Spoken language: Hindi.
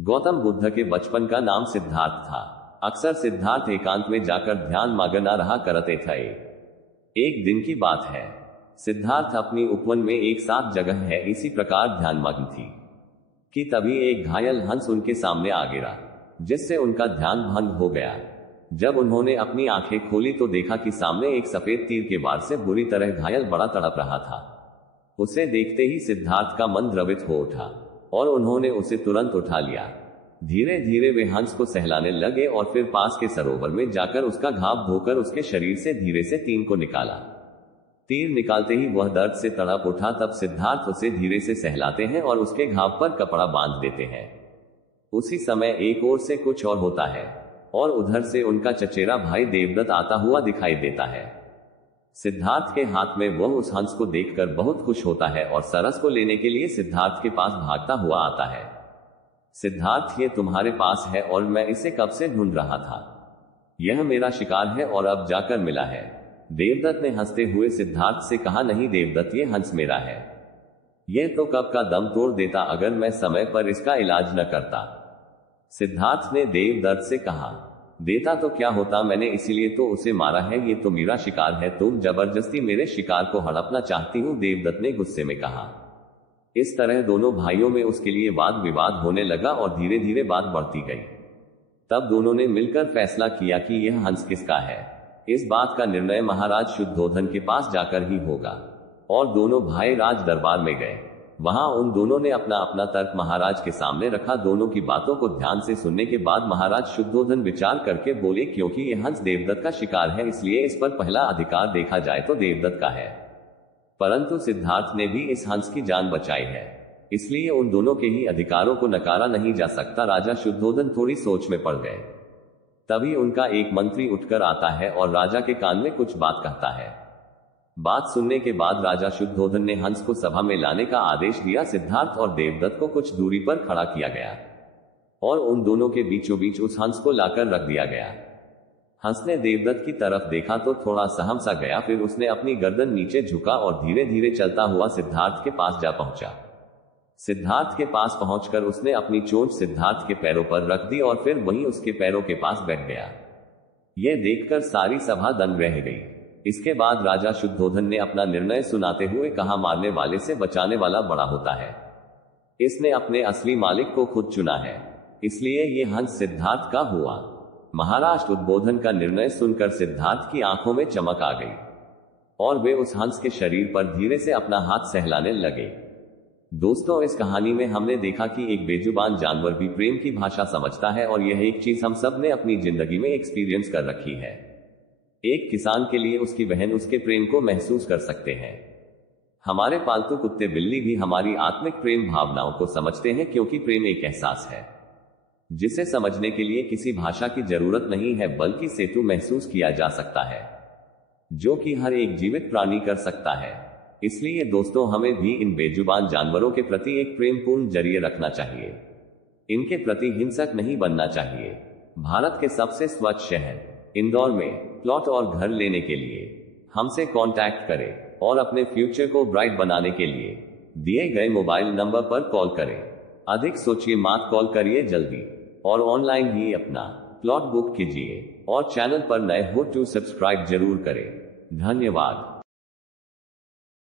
गौतम बुद्ध के बचपन का नाम सिद्धार्थ था। अक्सर सिद्धार्थ एकांत में जाकर ध्यान मग्न रहा करते थे। एक दिन की बात है, सिद्धार्थ अपनी उपवन में एक साथ जगह है इसी प्रकार ध्यान मग्न थी कि तभी एक घायल हंस उनके सामने आ गिरा, जिससे उनका ध्यान भंग हो गया। जब उन्होंने अपनी आंखें खोली तो देखा कि सामने एक सफेद तीर के वार से बुरी तरह घायल बड़ा तड़प रहा था। उसे देखते ही सिद्धार्थ का मन द्रवित हो उठा और उन्होंने उसे तुरंत उठा लिया। धीरे धीरे वे हंस को सहलाने लगे और फिर पास के सरोवर में जाकर उसका घाव धोकर उसके शरीर से धीरे से तीर को निकाला। तीर निकालते ही वह दर्द से तड़प उठा। तब सिद्धार्थ उसे धीरे से सहलाते हैं और उसके घाव पर कपड़ा बांध देते हैं। उसी समय एक ओर से कुछ और होता है और उधर से उनका चचेरा भाई देवदत्त आता हुआ दिखाई देता है। सिद्धार्थ के हाथ में वह उस हंस को देखकर बहुत खुश होता है और सरस को लेने के लिए सिद्धार्थ के पास भागता हुआ आता है। सिद्धार्थ, ये तुम्हारे पास है और मैं इसे कब से ढूंढ रहा था। यह मेरा शिकार है और अब जाकर मिला है। देवदत्त ने हंसते हुए सिद्धार्थ से कहा, नहीं देवदत्त, ये हंस मेरा है। यह तो कब का दम तोड़ देता अगर मैं समय पर इसका इलाज न करता। सिद्धार्थ ने देवदत्त से कहा, देता तो क्या होता, मैंने इसीलिए तो उसे मारा है। ये तो मेरा शिकार है, तुम जबरदस्ती मेरे शिकार को हड़पना चाहती हूं, देवदत्त ने गुस्से में कहा। इस तरह दोनों भाइयों में उसके लिए वाद विवाद होने लगा और धीरे धीरे बात बढ़ती गई। तब दोनों ने मिलकर फैसला किया कि यह हंस किसका है। इस बात का निर्णय महाराज शुद्धोधन के पास जाकर ही होगा। और दोनों भाई राज दरबार में गए। वहां उन दोनों ने अपना अपना तर्क महाराज के सामने रखा। दोनों की बातों को ध्यान से सुनने के बाद महाराज शुद्धोधन विचार करके बोले, क्योंकि यह हंस देवदत्त का शिकार है इसलिए इस पर पहला अधिकार देखा जाए तो देवदत्त का है। परंतु सिद्धार्थ ने भी इस हंस की जान बचाई है, इसलिए उन दोनों के ही अधिकारों को नकारा नहीं जा सकता। राजा शुद्धोधन थोड़ी सोच में पड़ गए। तभी उनका एक मंत्री उठकर आता है और राजा के कान में कुछ बात कहता है। बात सुनने के बाद राजा शुद्धोधन ने हंस को सभा में लाने का आदेश दिया। सिद्धार्थ और देवदत्त को कुछ दूरी पर खड़ा किया गया और उन दोनों के बीचों बीच उस हंस को लाकर रख दिया गया। हंस ने देवदत्त की तरफ देखा तो थोड़ा सहम सा गया, फिर उसने अपनी गर्दन नीचे झुका और धीरे धीरे चलता हुआ सिद्धार्थ के पास जा पहुंचा। सिद्धार्थ के पास पहुंचकर उसने अपनी चोंच सिद्धार्थ के पैरों पर रख दी और फिर वहीं उसके पैरों के पास बैठ गया। यह देखकर सारी सभा दंग रह गई। इसके बाद राजा शुद्धोधन ने अपना निर्णय सुनाते हुए कहा, मारने वाले से बचाने वाला बड़ा होता है। इसने अपने असली मालिक को खुद चुना है, इसलिए यह हंस सिद्धार्थ का हुआ। महाराज उद्बोधन का निर्णय सुनकर सिद्धार्थ की आंखों में चमक आ गई और वे उस हंस के शरीर पर धीरे से अपना हाथ सहलाने लगे। दोस्तों, इस कहानी में हमने देखा कि एक बेजुबान जानवर भी प्रेम की भाषा समझता है और यह एक चीज हम सब ने अपनी जिंदगी में एक्सपीरियंस कर रखी है। एक किसान के लिए उसकी बहन उसके प्रेम को महसूस कर सकते हैं। हमारे पालतू कुत्ते बिल्ली भी हमारी आत्मिक प्रेम भावनाओं को समझते हैं, क्योंकि प्रेम एक एहसास है जिसे समझने के लिए किसी भाषा की जरूरत नहीं है, बल्कि सेतु महसूस किया जा सकता है, जो कि हर एक जीवित प्राणी कर सकता है। इसलिए दोस्तों, हमें भी इन बेजुबान जानवरों के प्रति एक प्रेमपूर्ण जरिए रखना चाहिए। इनके प्रति हिंसक नहीं बनना चाहिए। भारत के सबसे स्वच्छ शहर इंदौर में प्लॉट और घर लेने के लिए हमसे कांटेक्ट करें और अपने फ्यूचर को ब्राइट बनाने के लिए दिए गए मोबाइल नंबर पर कॉल करें। अधिक सोचिए मत, कॉल करिए जल्दी और ऑनलाइन ही अपना प्लॉट बुक कीजिए। और चैनल पर नए हो तो सब्सक्राइब जरूर करें। धन्यवाद।